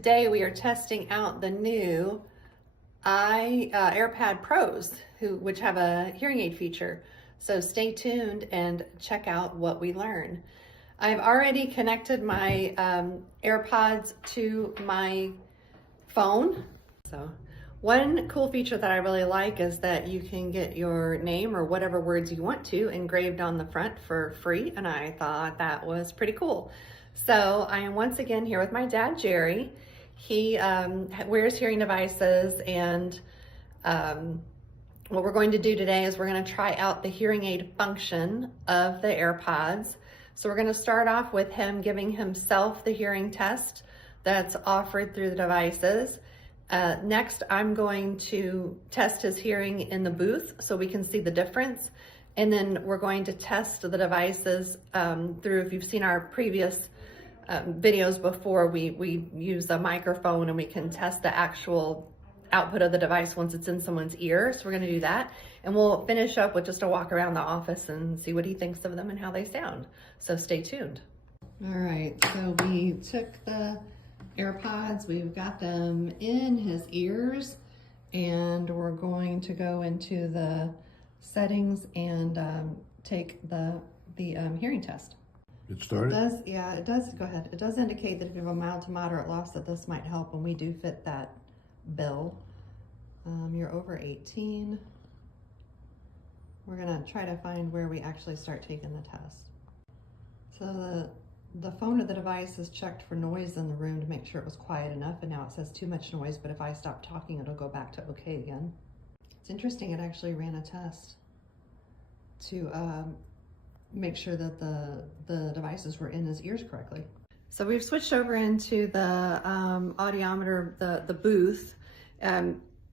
Today we are testing out the new AirPod Pros, which have a hearing aid feature. So stay tuned and check out what we learn. I've already connected my AirPods to my phone. So one cool feature that I really like is that you can get your name or whatever words you want to engraved on the front for free, and I thought that was pretty cool. So I am once again here with my dad, Jerry. He wears hearing devices, and what we're going to do today is we're going to try out the hearing aid function of the AirPods. So we're going to start off with him giving himself the hearing test that's offered through the devices. Next, I'm going to test his hearing in the booth so we can see the difference. And then we're going to test the devices through, if you've seen our previous videos before, we use a microphone and we can test the actual output of the device once it's in someone's ear. So we're going to do that. And we'll finish up with just a walk around the office and see what he thinks of them and how they sound. So stay tuned. All right, so we took the AirPods, we've got them in his ears, and we're going to go into the settings and take the hearing test. It started? It does, go ahead. It does indicate that if you have a mild to moderate loss that this might help, and we do fit that bill. You're over 18. We're gonna try to find where we actually start taking the test. So the phone of the device is checked for noise in the room to make sure it was quiet enough, and now it says too much noise, but if I stop talking, it'll go back to okay again. It's interesting, it actually ran a test to make sure that the devices were in his ears correctly. So we've switched over into the audiometer, the booth.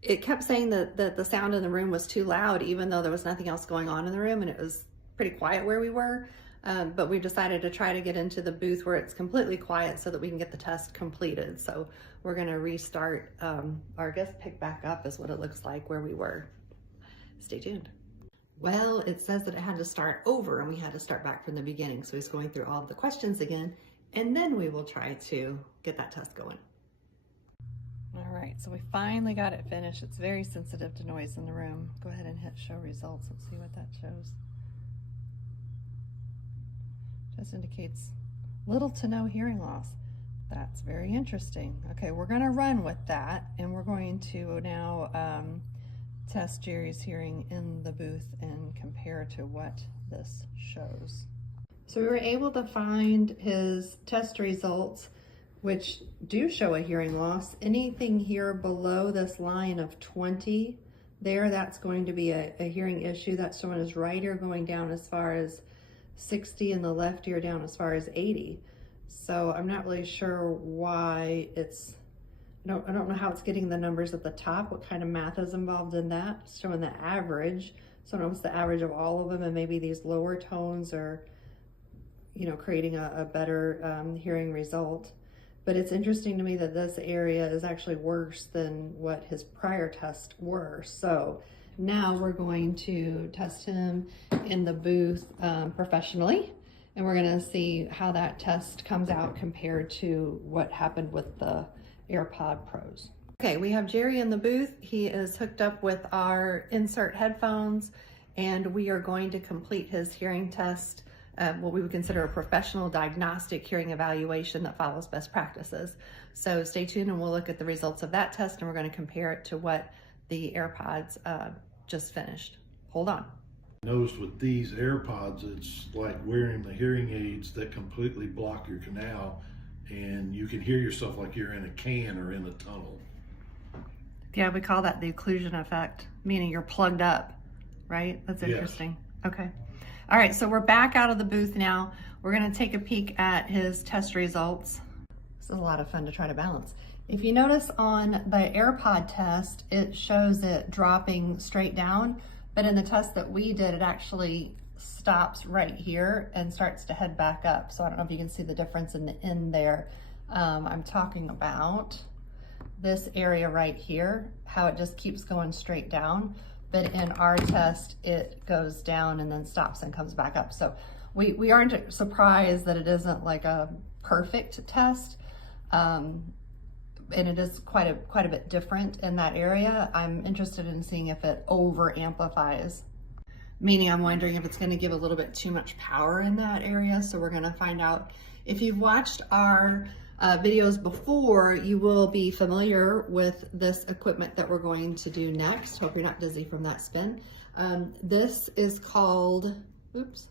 It kept saying that the sound in the room was too loud, even though there was nothing else going on in the room, and it was pretty quiet where we were. But we've decided to try to get into the booth where it's completely quiet so that we can get the test completed. So we're gonna restart, or I guess pick back up is what it looks like where we were. Stay tuned. Well, it says that it had to start over and we had to start back from the beginning. So he's going through all of the questions again, and then we will try to get that test going. All right, so we finally got it finished. It's very sensitive to noise in the room. Go ahead and hit show results and see what that shows. Just indicates little to no hearing loss. That's very interesting. Okay, we're gonna run with that, and we're going to now test Jerry's hearing in the booth and compare to what this shows. So we were able to find his test results, which do show a hearing loss. Anything here below this line of 20 there, that's going to be a hearing issue. That's showing his right ear going down as far as 60 and the left ear down as far as 80. So I'm not really sure why I don't know how it's getting the numbers at the top, what kind of math is involved in that. It's showing the average. So I don't know if it's the average of all of them, and maybe these lower tones are, creating a better hearing result. But it's interesting to me that this area is actually worse than what his prior tests were. So now we're going to test him in the booth professionally, and we're gonna see how that test comes out compared to what happened with the AirPod Pros. Okay, we have Jerry in the booth. He is hooked up with our insert headphones, and we are going to complete his hearing test, what we would consider a professional diagnostic hearing evaluation that follows best practices. So stay tuned and we'll look at the results of that test, and we're going to compare it to what the AirPods just finished. Hold on. I noticed with these AirPods, it's like wearing the hearing aids that completely block your canal, and you can hear yourself like you're in a can or in a tunnel. Yeah, we call that the occlusion effect, meaning you're plugged up, right? That's interesting. Yes. Okay. All right, so we're back out of the booth now. We're gonna take a peek at his test results. This is a lot of fun to try to balance. If you notice on the AirPod test, it shows it dropping straight down, but in the test that we did, it actually stops right here and starts to head back up. So I don't know if you can see the difference in the end there. I'm talking about this area right here, how it just keeps going straight down. But in our test, it goes down and then stops and comes back up. So we aren't surprised that it isn't like a perfect test, and it is quite a bit different in that area. I'm interested in seeing if it over amplifies, meaning I'm wondering if it's going to give a little bit too much power in that area. So we're going to find out. If you've watched our videos before, you will be familiar with this equipment that we're going to do next. Hope you're not dizzy from that spin. This is called, this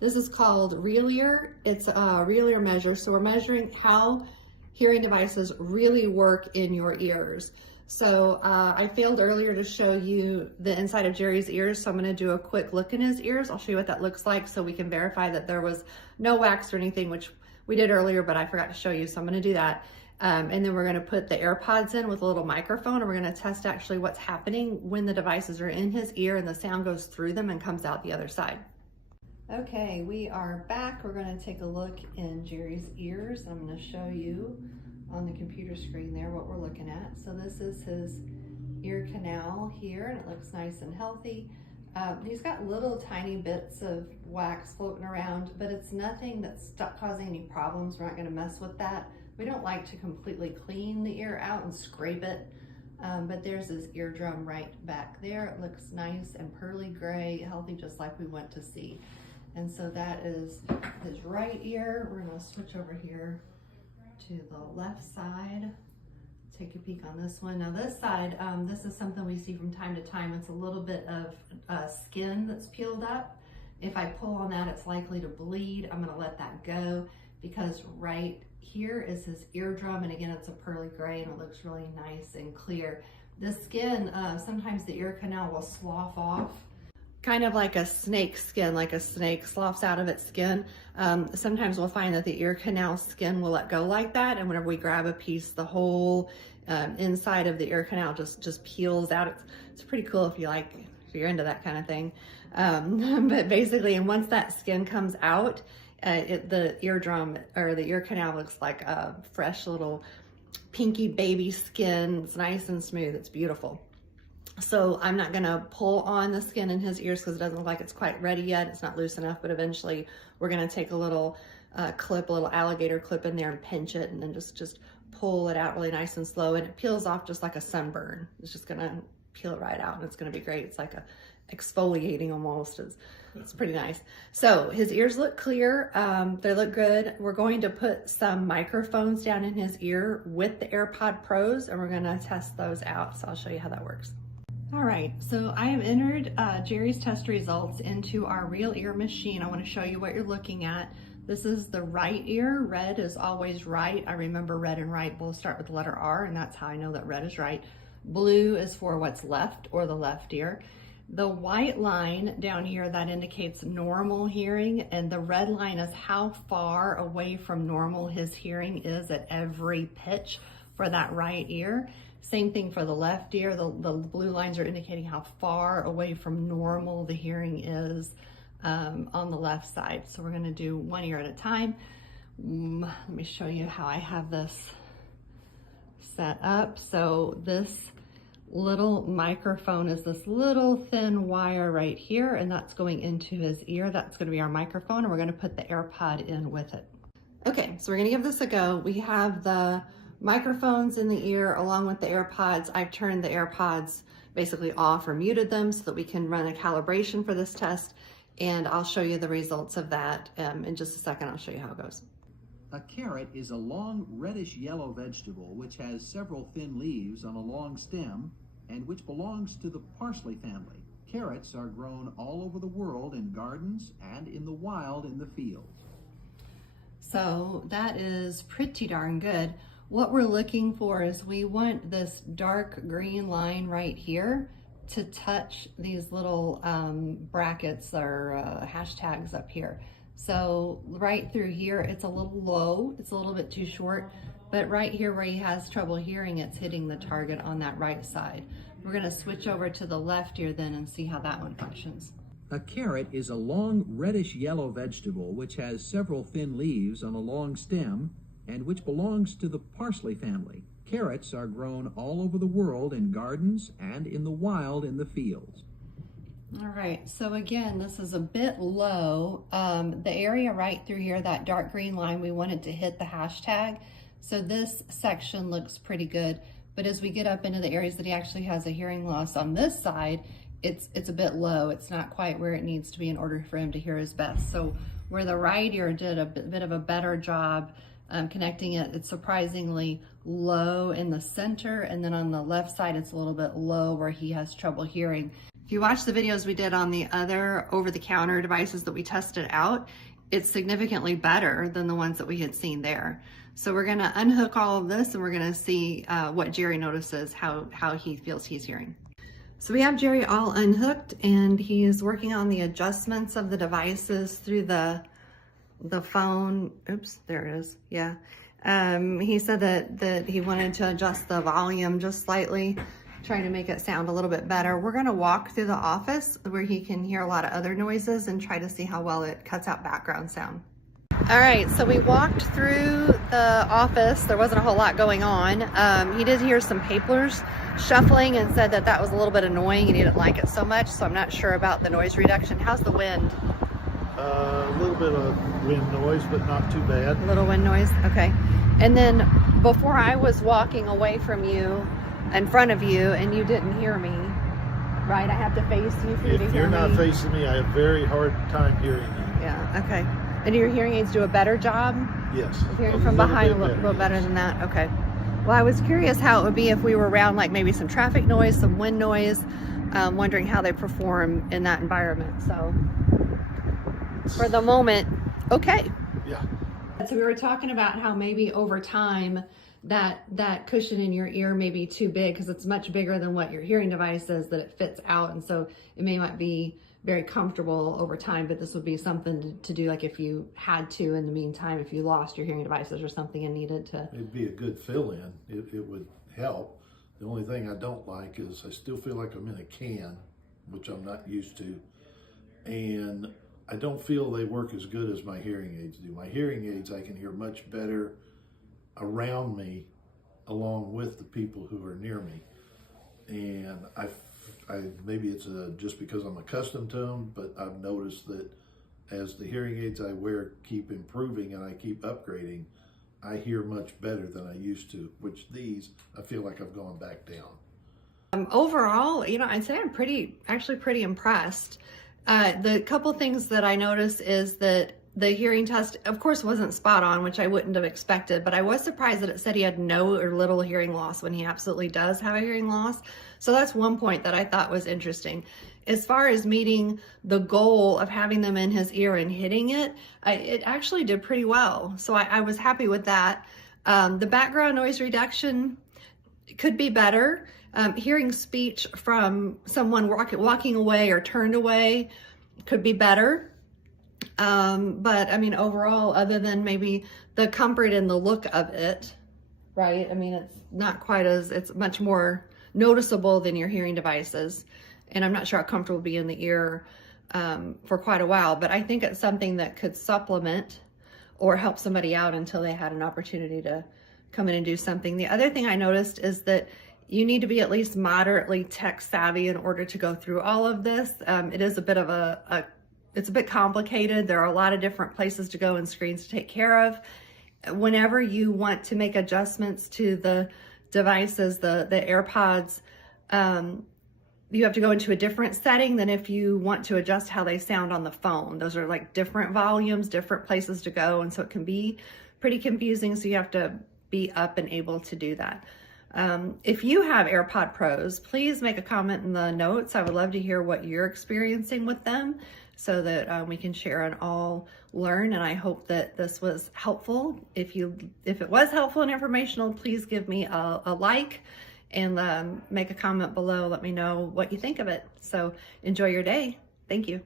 is called real ear. It's a real ear measure. So we're measuring how hearing devices really work in your ears. So I failed earlier to show you the inside of Jerry's ears, so I'm gonna do a quick look in his ears. I'll show you what that looks like so we can verify that there was no wax or anything, which we did earlier, but I forgot to show you, so I'm gonna do that. And then we're gonna put the AirPods in with a little microphone, and we're gonna test actually what's happening when the devices are in his ear and the sound goes through them and comes out the other side. Okay, we are back. We're gonna take a look in Jerry's ears. I'm gonna show you on the computer screen there what we're looking at. So this is his ear canal here, and it looks nice and healthy. He's got little tiny bits of wax floating around, but it's nothing that's causing any problems. We're not going to mess with that. We don't like to completely clean the ear out and scrape it, but there's his eardrum right back there. It looks nice and pearly gray, healthy, just like we want to see. And so that is his right ear. We're going to switch over here to the left side. Take a peek on this one. Now this side, this is something we see from time to time. It's a little bit of skin that's peeled up. If I pull on that, it's likely to bleed. I'm gonna let that go because right here is his eardrum, and again, it's a pearly gray and it looks really nice and clear. The skin, sometimes the ear canal will slough off, kind of like a snake skin, like a snake sloughs out of its skin. Sometimes we'll find that the ear canal skin will let go like that, and whenever we grab a piece, the whole inside of the ear canal just peels out. It's pretty cool if you're into that kind of thing. But basically, and once that skin comes out, the eardrum or the ear canal looks like a fresh little pinky baby skin. It's nice and smooth. It's beautiful. So I'm not gonna pull on the skin in his ears because it doesn't look like it's quite ready yet. It's not loose enough, but eventually we're gonna take a little clip, a little alligator clip in there and pinch it, and then just pull it out really nice and slow, and it peels off just like a sunburn. It's just gonna peel it right out, and it's gonna be great. It's like a exfoliating almost. It's pretty nice. So his ears look clear. They look good. We're going to put some microphones down in his ear with the AirPod Pros, and we're gonna test those out. So I'll show you how that works. All right, so I have entered Jerry's test results into our real ear machine. I want to show you what you're looking at. This is the right ear. Red is always right. I remember red and right both start with the letter R, and that's how I know that red is right. Blue is for what's left, or the left ear. The white line down here, that indicates normal hearing, and the red line is how far away from normal his hearing is at every pitch for that right ear. Same thing for the left ear. The blue lines are indicating how far away from normal the hearing is on the left side. So we're gonna do one ear at a time. Let me show you how I have this set up. So this little microphone is this little thin wire right here, and that's going into his ear. That's gonna be our microphone, and we're gonna put the AirPod in with it. Okay, so we're gonna give this a go. We have the microphones in the ear along with the AirPods. I've turned the AirPods basically off or muted them so that we can run a calibration for this test, and I'll show you the results of that in just a second. I'll show you how it goes. A carrot is a long reddish-yellow vegetable which has several thin leaves on a long stem and which belongs to the parsley family. Carrots are grown all over the world in gardens and in the wild in the fields. So that is pretty darn good. What we're looking for is we want this dark green line right here to touch these little brackets or hashtags up here. So right through here, it's a little low, it's a little bit too short, but right here where he has trouble hearing, it's hitting the target on that right side. We're gonna switch over to the left ear then and see how that one functions. A carrot is a long reddish-yellow vegetable which has several thin leaves on a long stem and which belongs to the parsley family. Carrots are grown all over the world in gardens and in the wild in the fields. All right, so again, this is a bit low. The area right through here, that dark green line, we wanted to hit the hashtag. So this section looks pretty good, but as we get up into the areas that he actually has a hearing loss on this side, it's a bit low. It's not quite where it needs to be in order for him to hear his best. So where the right ear did a bit of a better job connecting it, it's surprisingly low in the center, and then on the left side it's a little bit low where he has trouble hearing. If you watch the videos we did on the other over-the-counter devices that we tested out, it's significantly better than the ones that we had seen there. So we're gonna unhook all of this and we're gonna see what Jerry notices, how he feels he's hearing. So we have Jerry all unhooked and he is working on the adjustments of the devices through the phone. Oops, there it is, yeah. He said that he wanted to adjust the volume just slightly, trying to make it sound a little bit better. We're gonna walk through the office where he can hear a lot of other noises and try to see how well it cuts out background sound. All right, so we walked through the office. There wasn't a whole lot going on. He did hear some papers shuffling and said that was a little bit annoying and he didn't like it so much, so I'm not sure about the noise reduction. How's the wind? A little bit of wind noise, but not too bad. A little wind noise, okay. And then before I was walking away from you, in front of you, and you didn't hear me, right? I have to face you for you to hear me. If you're not facing me, I have a very hard time hearing you. Yeah, okay. And do your hearing aids do a better job? Yes. Hearing from behind a little better than that? Okay. Well, I was curious how it would be if we were around like maybe some traffic noise, some wind noise, wondering how they perform in that environment. So for the moment, okay. Yeah. So we were talking about how maybe over time that cushion in your ear may be too big because it's much bigger than what your hearing device is, that it fits out, and so it may not be very comfortable over time, but this would be something to do like if you had to in the meantime, if you lost your hearing devices or something and needed to. It'd be a good fill-in. It would help. The only thing I don't like is I still feel like I'm in a can, which I'm not used to, and I don't feel they work as good as my hearing aids do. My hearing aids, I can hear much better around me along with the people who are near me. And I maybe it's just because I'm accustomed to them, but I've noticed that as the hearing aids I wear keep improving and I keep upgrading, I hear much better than I used to, which these, I feel like I've gone back down. Overall, I'd say I'm actually pretty impressed. The couple things that I noticed is that the hearing test, of course, wasn't spot on, which I wouldn't have expected, but I was surprised that it said he had no or little hearing loss when he absolutely does have a hearing loss. So that's one point that I thought was interesting. As far as meeting the goal of having them in his ear and hitting it, it actually did pretty well. So I was happy with that. The background noise reduction could be better. Hearing speech from someone walking away or turned away could be better. But I mean, overall, other than maybe the comfort and the look of it, right? I mean, it's much more noticeable than your hearing devices. And I'm not sure how comfortable it'll be in the ear for quite a while, but I think it's something that could supplement or help somebody out until they had an opportunity to come in and do something. The other thing I noticed is that you need to be at least moderately tech savvy in order to go through all of this. It is a bit of it's a bit complicated. There are a lot of different places to go and screens to take care of. Whenever you want to make adjustments to the devices, the AirPods, you have to go into a different setting than if you want to adjust how they sound on the phone. Those are like different volumes, different places to go, and so it can be pretty confusing, so you have to be up and able to do that. If you have AirPod Pros, please make a comment in the notes. I would love to hear what you're experiencing with them so that we can share and all learn, and I hope that this was helpful. If it was helpful and informational, please give me a like and make a comment below. Let me know what you think of it. So enjoy your day. Thank you.